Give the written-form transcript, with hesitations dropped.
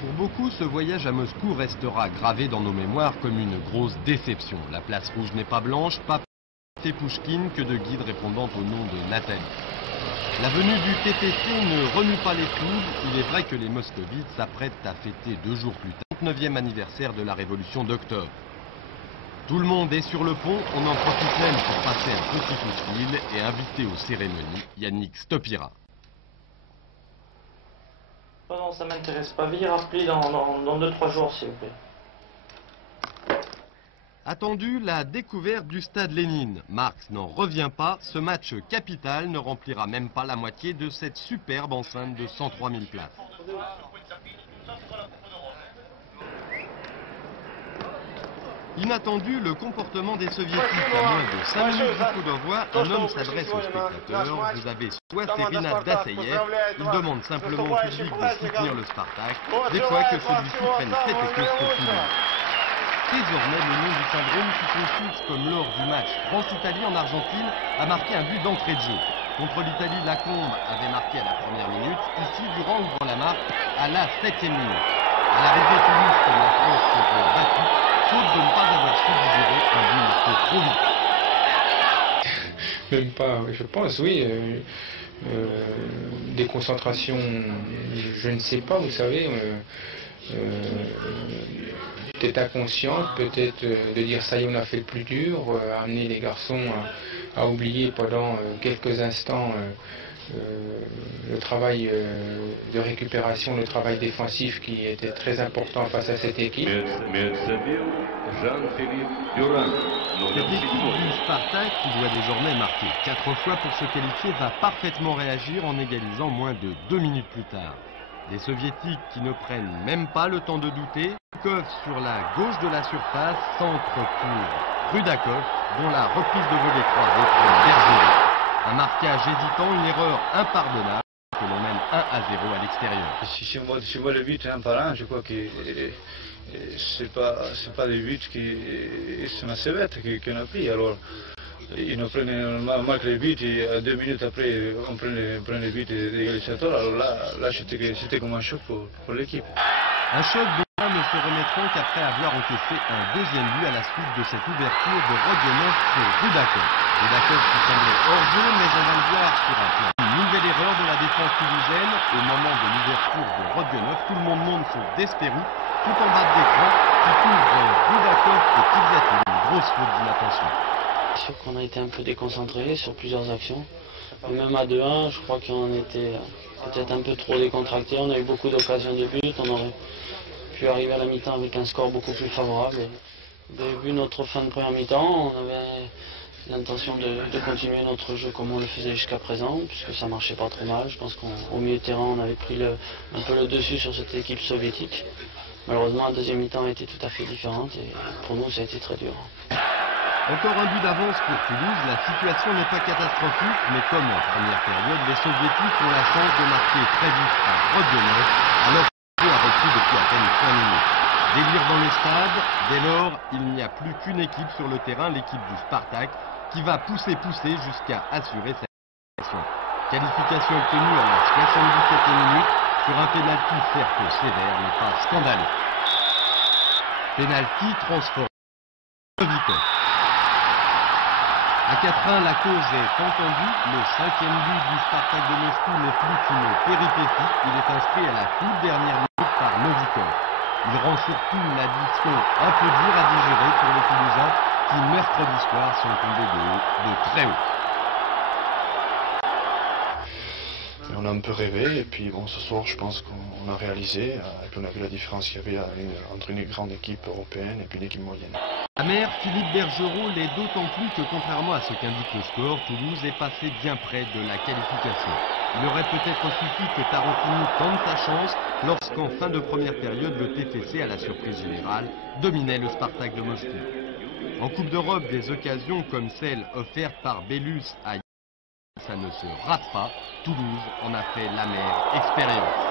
Pour beaucoup, ce voyage à Moscou restera gravé dans nos mémoires comme une grosse déception. La place rouge n'est pas blanche, pas plus Pouchkine que de guides répondant au nom de Nathalie. La venue du TTC ne remue pas les foules. Il est vrai que les moscovites s'apprêtent à fêter 2 jours plus tard, le 29e anniversaire de la révolution d'octobre. Tout le monde est sur le pont, on en profite même pour passer un petit coup de fil et inviter aux cérémonies Yannick Stopira. Oh non, ça m'intéresse pas. Veuillez rappeler dans 2-3 jours, s'il vous plaît. Attendu, la découverte du stade Lénine. Marx n'en revient pas. Ce match capital ne remplira même pas la moitié de cette superbe enceinte de 103 000 places. Inattendu, le comportement des soviétiques. À moins de 5 minutes du coup d'envoi, un homme s'adresse aux spectateurs. Vous avez soit Rinat Dassayev, il demande simplement au public de soutenir le Spartak, des fois que celui-ci prenne tête et queue pour tout le monde. Désormais, le nom du syndrome qui consiste, comme lors du match France-Italie en Argentine, a marqué un but d'entrée de jeu. Contre l'Italie, Lacombe avait marqué à la première minute. Ici, Durand ouvre la marque à la 7e minute. À l'arrivée, Toulouse, comme la France, serait battue, faute de ne pas avoir su digérer un but marqué trop vite. Même pas, je pense, oui. Des concentrations, je ne sais pas, vous savez. Peut-être inconsciente, peut-être de dire ça y est, on a fait le plus dur, amener les garçons à oublier pendant quelques instants le travail de récupération, le travail défensif qui était très important face à cette équipe. Cette équipe du Spartak, qui doit désormais marquer 4 fois pour se qualifier, va parfaitement réagir en égalisant moins de 2 minutes plus tard. Les soviétiques qui ne prennent même pas le temps de douter. Rudakov sur la gauche de la surface, centre pour Rudakov, dont la reprise de volée croisée pour Bergeron. Un marquage hésitant, une erreur impardonnable que l'on mène 1-0 à l'extérieur. Si on voit le but un par un, je crois que c'est pas les buts qui sont assez bêtes qu'on a pris. Alors, on marque les buts et 2 minutes après, on prend les buts d'égalisateur. Alors là c'était comme un choc pour l'équipe. Un choc dont on ne se remettront qu'après avoir encaissé un 2e but à la suite de cette ouverture de Rodionov sur Rudakov. Rudakov qui semblait hors jeu, mais on va le voir sur un plan. Une nouvelle erreur de la défense toulousaine. Au moment de l'ouverture de Rodionov, tout le monde monte sur Desperou, tout en bas de l'écran, qui couvre Rudakov et Kivzati. Une grosse faute d'inattention. C'est sûr qu'on a été un peu déconcentré sur plusieurs actions. Et même à 2-1, je crois qu'on était peut-être un peu trop décontracté. On a eu beaucoup d'occasions de but. On aurait pu arriver à la mi-temps avec un score beaucoup plus favorable. Vous avez vu notre fin de première mi-temps. On avait l'intention de continuer notre jeu comme on le faisait jusqu'à présent, puisque ça marchait pas trop mal. Je pense qu'au milieu de terrain, on avait pris un peu le dessus sur cette équipe soviétique. Malheureusement, la deuxième mi-temps a été tout à fait différente et pour nous, ça a été très dur. Encore un but d'avance pour Toulouse, la situation n'est pas catastrophique, mais comme en première période, les soviétiques ont la chance de marquer très vite à Rodionov, alors que a repris depuis à peine 5 minutes. Délire dans le stade, dès lors, il n'y a plus qu'une équipe sur le terrain, l'équipe du Spartak, qui va pousser jusqu'à assurer cette qualification. Qualification obtenue à la 77e minute sur un pénalty certes sévère, mais pas scandaleux. Pénalty transformé en Novikov. À 4-1, la cause est entendue. Le 5e but du Spartak de Moscou n'est plus qu'une péripétie. Il est inscrit à la toute dernière minute par Novikov. Il rend surtout l'addition un peu dure à digérer pour les Toulousains qui, mercredi soir, sont tombés de très haut. Et on a un peu rêvé, et puis bon, ce soir, je pense qu'on a réalisé, et puis on a vu la différence qu'il y avait entre une grande équipe européenne et puis une équipe moyenne. Amer, Philippe Bergerot l'est d'autant plus que, contrairement à ce qu'indique le score, Toulouse est passé bien près de la qualification. Il aurait peut-être suffi que Tarantini tente sa chance lorsqu'en fin de première période, le TFC, à la surprise générale, dominait le Spartak de Moscou. En Coupe d'Europe, des occasions comme celle offerte par Bélus à ça ne se rate pas. Toulouse en a fait l'amère expérience.